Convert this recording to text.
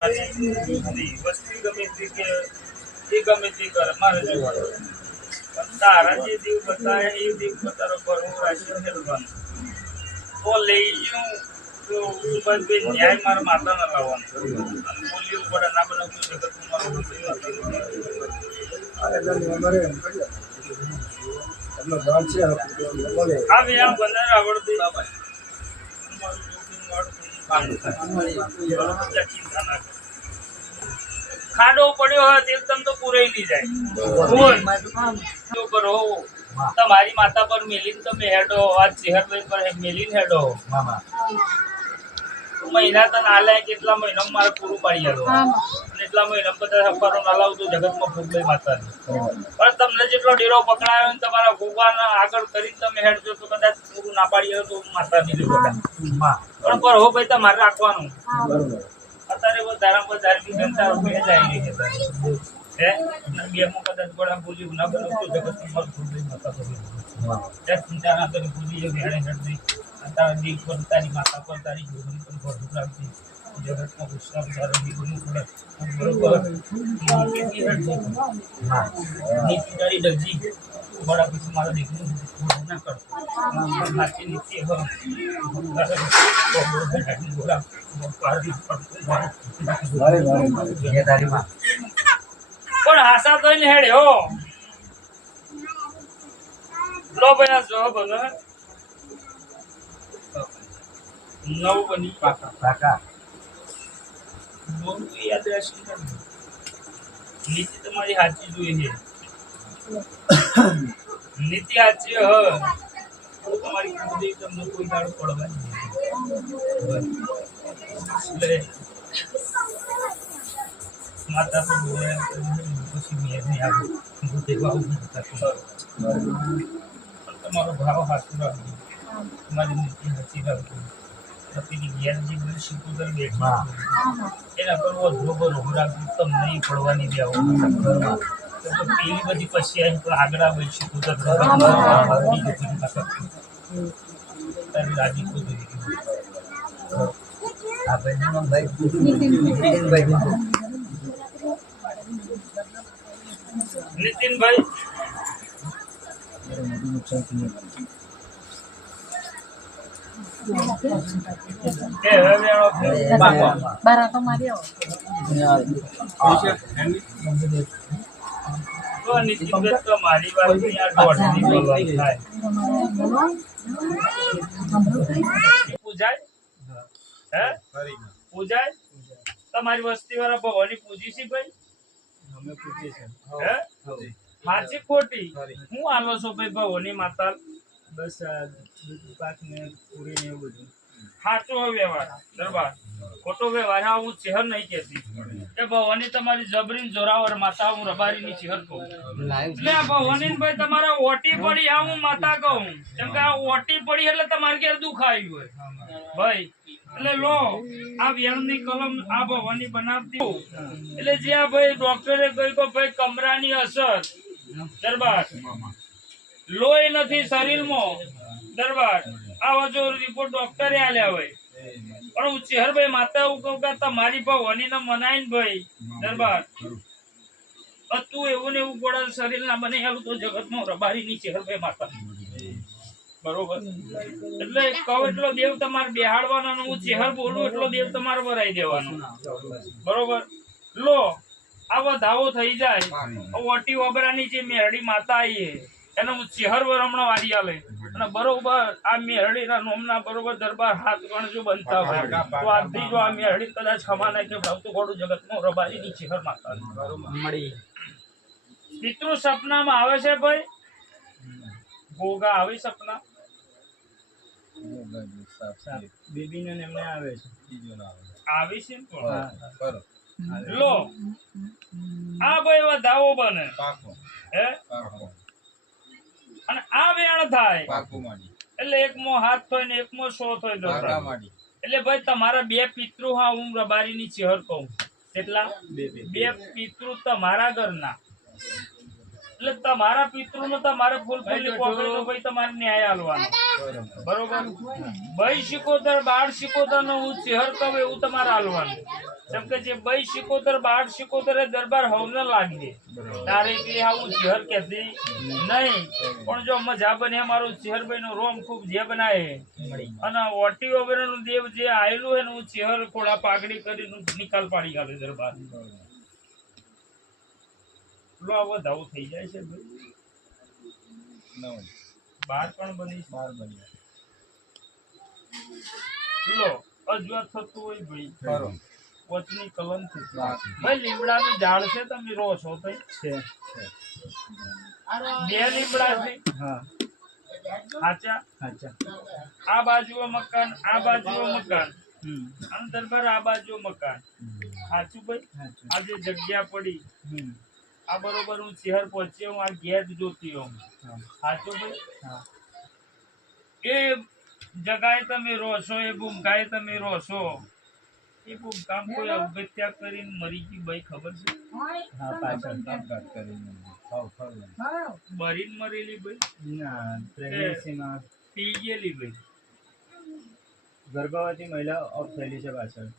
વસ્તી ગમે તે કે એ ગમે તે કરે મારે જોવાનું. પણ તારા જે દેવ બતાવે એ દીવ બતારો રાશિ હેલવાનું તો લઈ ગયું તો ન્યાય મારા માતાને લાવવાનો. અને બોલ્યું પડે ના બને કોઈ જગત મારું આપણે બોલે. આ બનાવે આવડતું મારું વાળું. ખાડો પડ્યો હોય તમ તો પુરાઈ જાય. કરો. તમારી માતા પર મેલીને તમે હેડો. આ ચેહરભાઈ પર મેલીને હેડો. મહિના તને આલે, કેટલા મહિના મારે પૂરું પાડી આલો? અને એટલા મહિના બધા અખબારો ના લાવતો જગતમાં ફૂગભાઈ માતા પણ તમને જેટલો ડેરો પકડાયો ને તમારા ભગવાન આગળ કરીને તમે હેડજો તો કદાચ પૂરું ના પાડી આલો તો માતા નહીં લેવો પણ પર હો ભાઈ તમારે રાખવાનું. અત્યારે વધારે વધારે બી જનતા રૂપિયા જાય નહીં હે? અને કદાચ ગોળા બોલ્યું ના બોલું તો જગતમાં માતા ચિંતા ના કરી પૂરી એ તારા દીક પર તારી માતા પર તારી જોગણી પર ભરતું રાખતી જગતમાં ગુસ્સા તારા દીકરીનું પડે. બરોબર? નીતિ તારી ડગજી બડા પછી મારા દીકરીનું ખોટું ના કરતો સાચી નીતિ હવે વારે વારે. પણ આશા તો હેડે હો. લો ભાઈ આ જવાબ હવે નવ બની પાકા. બોલ તો યાદ રહેશે. નીતિ તમારી સાચી જોઈએ નીતિ સાચી હ. તમારી કુદી તમને કોઈ દાડો પડવા નહીં. એટલે માતા તો બોલે પછી મેર નહીં આવે. હું દેવા આવું પણ તમારો ભાવ હાથું રાખજો. તમારી નીતિ હાચી રાખજો. પતિની ઘેર જે બધી શીખુદર બેઠી એના પર બરોબર રાખજો તમને નહીં પડવાની દેવો ઘરમાં. તો પેલી બધી પછી આવી પણ આગળ આવે શીખુદર રાજી તો જોઈ નીતિનભાઈ કે તમારી વસ્તી વાળા ભવાની પૂજી છે ભાઈ હે સાચી ખોટી હું આલો છો ભાઈ ભવાની માતા બસ પાક ને પૂરી ને એવું બધું સાચો વ્યવહાર દરબાર. ખોટો વ્યવહાર હા હું ચહેર નહીં કેતી કે ભવાની તમારી જબરીન જોરાવર માતા હું રબારીની ચહેર કહું. એટલે ભવાની ભાઈ તમારા ઓટી પડી હા હું માતા કહું. કેમ કે આ ઓટી પડી એટલે તમારે ઘેર દુઃખ આવ્યું હોય. ભાઈ એટલે લો આ વ્યંગની કલમ આ ભવાની બનાવતી એટલે જે આ ભાઈ ડોક્ટરે કહ્યું કે ભાઈ કમરાની અસર દરબાર. લોહી નથી શરીરમાં દરબાર. આવા જો રિપોર્ટ ડોક્ટરે આલ્યા હોય. પણ હું ચેહરભાઈ માતા એવું કહું કે તમારી ભવાની ને મનાય ને ભાઈ. દરબાર. તું એવું ને એવું ગોળા શરીર ના બને આવું તો જગતમાં રબારી ની ચેહરભાઈ માતા. બરોબર? એટલે કહો એટલો દેવ તમારે બેહાડવાનો હું ચેહર બોલું એટલો દેવ તમારે ભરાઈ દેવાનો. બરોબર? લો આ વધાવો થઈ જાય. ઓટી ઓબરાની જે મેરડી માતા આવી એનો ચેહર વરમણો હમણાં વારી આલે. અને બરોબર આ મેહળીના નોમના બરોબર દરબાર હાથ ગણજો બનતા હોય. તો આજથી જો આ મેરડી કદાચ ખમા નાખે ભાવતું ઘોડું જગતમાં રબારીની ચેહર માતા. મળી. પિતૃ સપનામાં આવે છે ભાઈ? ભોગા આવે સપના? બેબી ને એમને આવે છે. આવી છે ને પણ. હા. લો. આ ભાઈ વધાવો બને. હે? અને આ વેણ થાય. એટલે એકમો હાથ થાય ને એક મો સો થાય. એટલે ભાઈ તમારા બે પિતૃ હા હું રબારીની ચેહર કહું. કેટલા? બે પિતૃ તમારા ઘરના. એટલે તમારા પિતૃ નો તમારે ફૂલ ફૂલી પકડી ભાઈ તમારે ન્યાય આલવાનો. બરોબર. ભાઈ શીખોતર બાળ શીખોતર નો હું ચેહર કહું એવું તમારે આલવાનું. જેમ કે જે બઈ સિકોતર બાર સિકોતર એ દરબાર હવને લાગી દે તારે કે આવું ચેહર કહેતી? નહીં. પણ જો મજા બને મારું ચહેરભાઈ નું રોમ ખૂબ જે બનાવે. અને ઓટી વગેરે નું દેવ જે આયેલું હોય ને હું ચહેર ખોડા પાઘડી કરીને નિકાલ પાડી કાઢે દરબાર. લો આ વધાવો થઈ જાય છે ભાઈ. બાર પણ બની છે. લો અજવા થતું હોય ભાઈ. વચની કલમ થતી ભાઈ લીમડાનું ઝાડ છે તમે રો છો તઈ છે બે લીમડા છે. હા. સાચા અચ્છા આ બાજુ મકાન આ બાજુ મકાન. હમ. અને દરબાર આ બાજુ મકાન. સાચું ભાઈ? આજે જગ્યા પડી. હમ. આ બરોબર હું શહેર પહોંચ્યો હું આ ગેટ જોતી હોઉં સાચું ભાઈ? એ જગાએ તમે રહો છો એ ભૂમકાએ તમે રહો છો એ ભૂમકામ કોઈ અવગત્યા કરીને મરી ગઈ ભાઈ ખબર છે? હા પાછળ મરીને મરેલી ભાઈ? ના પ્રેગ્નન્સીમાં પી ગયેલી ભાઈ. ગર્ભવતી મહિલા ઓફ થયેલી છે પાછળ.